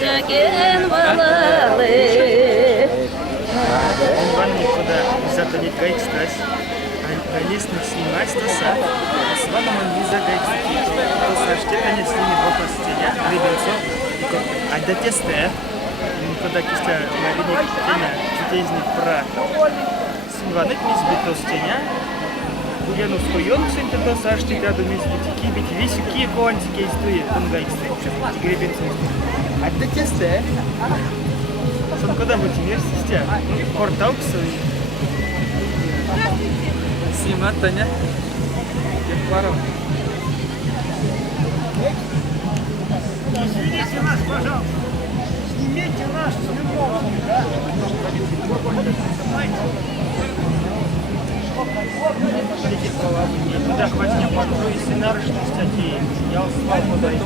Якен балалы. Ван никуда затонет гайкстас. Лестник снимать стоса. С ваном он не загайкстас. То саштеканец снимет вопрос теня. Ребенцов. А до теста. Никуда киста мариник теня. Чутезник пра. Симванет мизбито стеня. Бугену скуйон синте то саштека до мизбити. Кибити висю ки контики истует. Он гайкстас. Ребенцов. А до теста. Сон куда быть университете? Портаукс. Снимать, Таня. Пару. Извините нас, пожалуйста. Снимите нас с любого. Куда хватит пару и сценарочных статей. Я устал подойти.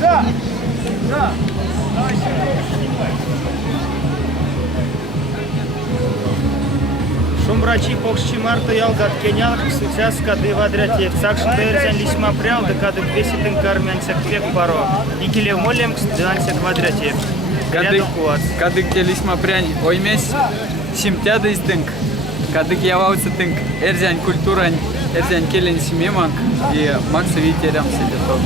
Да. Да. Шумбрачи покши марта ялгат кенялах сейчас кады вадряте цакш дерзен лисма прял да кады веситен кармен сектвек паро и килев молем кстданся квадряте Кадык лисма прянь оймес симтяда истынк кадык явауцы тынк эрзянь культурань эрзянь келен семеманк и макса витерям седеток.